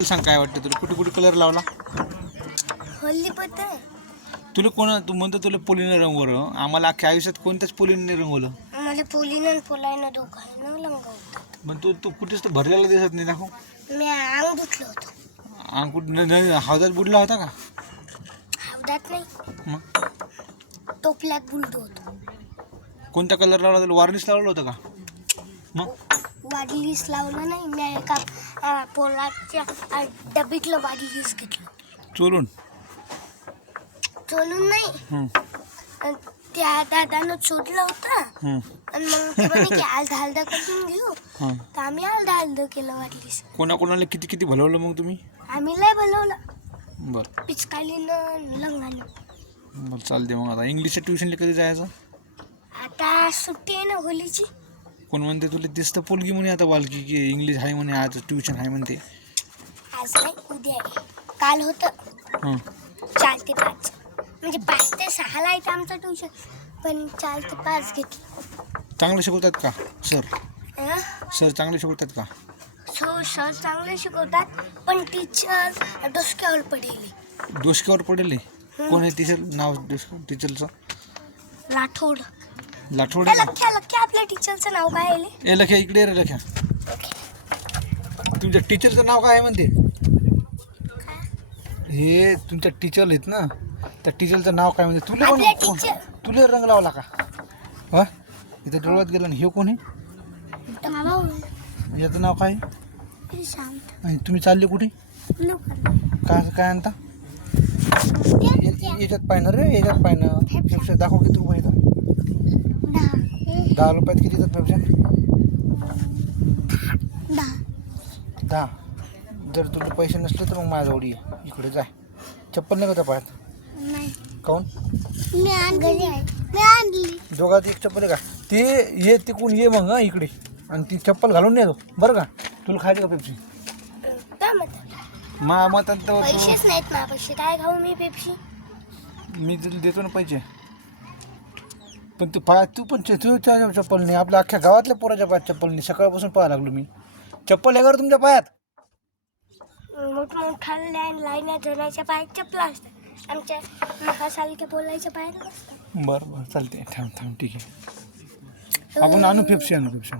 सांग काय वाटतं तुला? कुठे कुठे कलर लावला? होली पत तुला कोण तू म्हणतो तुला पोलीने रंगवलं, आम्हाला अख्ख्या आयुष्यात कोणत्याच पोलीने रंगवलं. मला पोलीनं पोलायनं दोघांना लंगवतात. पण तू तू कुठेच तर भरलेला दिसत नाही. दाखव. मी अंग धुतलं होतं. अंग कुठं हौदात बुडला होता का? हौदात नाही, मग टोपल्यात बुलतो होतो. कोणता कलर लावला? तुला वार्निश लावलं होतं का? मग वाढलीस लावलं नाही. मी एका पोलाच्या डबीतलं वाढलीस घेतलं. चोरून? चोलून नाही, हं, अन त्या दादानं शोधलं होतं. हं, आणि मग ते म्हणे की आलदा हलदा करून घेऊ. हं. तर आम्ही आलदा हलद केलं वाढलीस. कोणाकोणाला किती किती भलवलं मग तुम्ही? आम्ही लय भलवलं. बरं पिचकालीनं लंगाने. बरं चालते. मग आता इंग्लिशच्या ट्युशनला कधी जायचं? आता सुट्टी आहे ना होलीची. कोण म्हणते तुला? दिसतं पोलगी म्हणे आता बालकी की इंग्लिश आहे म्हणे, आज ट्युशन आहे म्हणते. आज नाही, उद्या आहे. काल होतं हं. 4 ते 5, म्हणजे 5 ते 6ला येतं आमचं ट्युशन, पण 4 ते 5 घेतलं. चांगलं शिकवतात का सर? हं? सर चांगले शिकवतात का? सर चांगले शिकवतात, पण टीचर डोसक्यावर पडेल. डोसक्यावर पडेल? कोण आहे टीचर? नाव टीचरचं? राठोड. लाठोड? लख्या आपल्या टीचरचं नाव काय आहे? ए लख्या, इकडे रे लख्या. तुमच्या टीचरचं नाव काय आहे म्हणते? हे तुमच्या टीचर आहेत ना, त्या टीचरचं नाव काय म्हणते? तुला आपल्या कोण टीचर तुला रंग लावला का? हा, इथं डोळ्यात गेलं ना. हे कोण आहे? याचं नाव काय? आणि तुम्ही चालले कुठे? काय काय आणता? याच्यात पाहिनं रे, याच्यात पाहिनं. पेप्सी दाखव किती रुपये येतात? 10 रुपयात किती येतात पेप्सी? 10. जर तुला पैसे नसले तर मग माझ्याजवळ ये, इकडे जाय. चप्पल नाही का त्या पायात? नाही, काऊन? मी आणली. दोघात एक चप्पल आहे का? ते ये तिकडून ये मग हा इकडे, आणि ती चप्पल घालून येतो बरं का? तुला खायची का पेप्सी? काय म्हणतात? मा मतात पैसेच नाहीत ना. पैसे काय खाऊ मी पेप्सी? मी तुला देतो ना पैसे. पण तू तू पण तुझ्या चप्पल नाही, आपल्या अख्ख्या गावातल्या पोराच्या पायात चप्पल नाही. सकाळपासून पाहायला लागलो मी. चप्पल आहे का रे तुमच्या पायात? मोठमोठ्या लाईन जणाच्या पायात चपला असतात, आमच्या नकासारख्या बोलायच्या पायात नसतात. बरं बरं चालते. थांब थांब ठीक आहे. आपण आणू पेप्सी, आणू पेप्सी.